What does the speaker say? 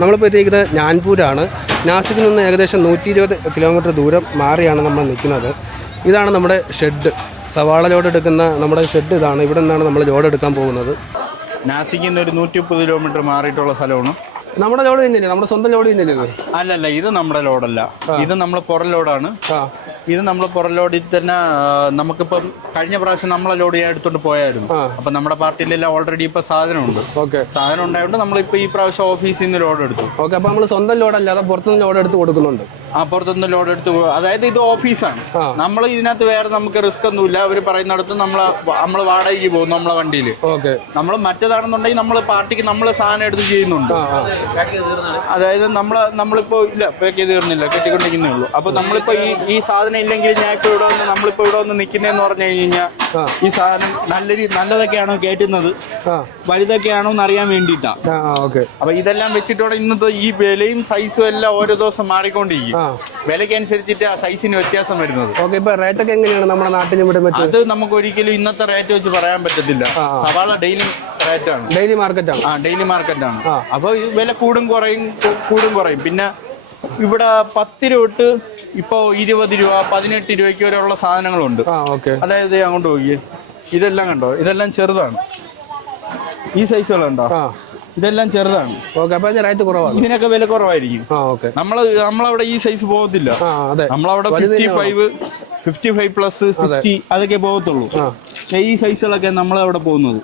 നമ്മളിപ്പോൾ എത്തിയിരിക്കുന്നത് ഞാൻപൂരാണ്. നാസിക്കിൽ നിന്ന് ഏകദേശം നൂറ്റി ഇരുപത് കിലോമീറ്റർ ദൂരം മാറിയാണ് നമ്മൾ നിൽക്കുന്നത്. ഇതാണ് നമ്മുടെ ഷെഡ്. സവാള ലോഡ് എടുക്കുന്ന നമ്മുടെ ഷെഡ് ഇതാണ്. ഇവിടെ നിന്നാണ് നമ്മൾ ലോഡ് എടുക്കാൻ പോകുന്നത്. നാസിക്കിൽ നിന്ന് ഒരു നൂറ്റി മുപ്പത് കിലോമീറ്റർ മാറിയിട്ടുള്ള സ്ഥലമാണ്. നമ്മുടെ ലോഡ് തന്നെയല്ലേ? നമ്മുടെ സ്വന്തം ലോഡ് തന്നെയല്ലേ അല്ലല്ല ഇത് നമ്മുടെ ലോഡല്ല. ഇത് നമ്മൾ പുറം ലോഡാണ്. ഇത് നമ്മൾ പുറം ലോഡിൽ തന്നെ നമുക്കിപ്പം കഴിഞ്ഞ പ്രാവശ്യം നമ്മളെ ലോഡ് ചെയ്യാൻ എടുത്തോണ്ട് പോയായിരുന്നു. അപ്പൊ നമ്മുടെ പാർട്ടിയിലെല്ലാം ഓൾറെഡി ഇപ്പൊ സാധനമുണ്ട്. ഓക്കെ. സാധനം ഉണ്ടായതുകൊണ്ട് നമ്മളിപ്പോ ഈ പ്രാവശ്യം ഓഫീസിൽ നിന്ന് ലോഡ് എടുത്തു ഓക്കെ അപ്പൊ നമ്മൾ സ്വന്തം ലോഡ് അല്ലാതെ പുറത്തുനിന്ന് ലോഡ് എടുത്ത് കൊടുക്കുന്നുണ്ട്. അപ്പുറത്തുനിന്ന് ലോഡ് എടുത്ത് പോകും അതായത് ഇത് ഓഫീസാണ്. നമ്മൾ ഇതിനകത്ത് വേറെ നമുക്ക് റിസ്ക് ഒന്നുമില്ല. അവർ പറയുന്നിടത്ത് നമ്മൾ നമ്മൾ വാടകയ്ക്ക് പോകും നമ്മളെ വണ്ടിയിൽ ഓക്കെ. നമ്മൾ മറ്റേതാണെന്നുണ്ടെങ്കിൽ നമ്മൾ പാർട്ടിക്ക് നമ്മൾ സാധനം എടുത്ത് ചെയ്യുന്നുണ്ട്. അതായത് നമ്മൾ നമ്മളിപ്പോ ഇല്ല പാക്ക് ചെയ്ത് തീർന്നില്ല. കെട്ടിക്കൊണ്ടിരിക്കുന്നേ ഉള്ളൂ. അപ്പൊ നമ്മളിപ്പോ ഈ ഈ സാധനം ഇല്ലെങ്കിൽ ഞാൻ ഇപ്പൊ ഇവിടെ വന്ന് നമ്മളിപ്പോ ഇവിടെ വന്ന് നിൽക്കുന്നതെന്ന് പറഞ്ഞു കഴിഞ്ഞാൽ ഈ സാധനം നല്ല രീതി നല്ലതൊക്കെയാണോ കയറ്റുന്നത് വലുതൊക്കെയാണോ എന്ന് അറിയാൻ വേണ്ടിയിട്ടാ. ആ ആ അപ്പൊ ഇതെല്ലാം വെച്ചിട്ടോടെ ഇന്നത്തെ ഈ വിലയും സൈസും എല്ലാം ഓരോ ദിവസം മാറിക്കൊണ്ടിരിക്കും. വിലയ്ക്ക് അനുസരിച്ചിട്ട് ആ സൈസിന് വ്യത്യാസം വരുന്നത്. ഓക്കെ ഇപ്പൊ റേറ്റ് ഒക്കെ എങ്ങനെയാണ് നമ്മുടെ നാട്ടിലും ഇവിടെ അത് നമുക്ക് ഒരിക്കലും ഇന്നത്തെ റേറ്റ് വെച്ച് പറയാൻ പറ്റത്തില്ല. സവാള ഡെയിലി റേറ്റ് ആണ്. ഡെയിലി മാർക്കറ്റ് ആണ്. ആ ഡെയിലി മാർക്കറ്റ് ആണ്. അപ്പൊ വില കൂടും കുറയും കൂടും കുറയും. പിന്നെ ഇവിടെ പത്ത് രൂപ തൊട്ട് ഇപ്പൊ ഇരുപത് രൂപ പതിനെട്ട് രൂപയ്ക്ക് വരെയുള്ള സാധനങ്ങളുണ്ട്. അതായത് അങ്ങോട്ട് നോക്കിയേ. ഇതെല്ലാം കണ്ടോ? ഇതെല്ലാം ചെറുതാണ്. ഈ സൈസുകളുണ്ടോ ഇതെല്ലാം ചെറുതാണ്. ഓക്കെ അപ്പൊ റേറ്റ് കുറവാണ്. ഇതിനൊക്കെ വില കുറവായിരിക്കും. നമ്മൾ നമ്മളവിടെ ഈ സൈസ് പോകത്തില്ല. നമ്മളവിടെ fifty five fifty five plus sixty അതൊക്കെ പോകത്തുള്ളൂ. ഈ സൈസുകളൊക്കെ നമ്മളവിടെ പോകുന്നത്.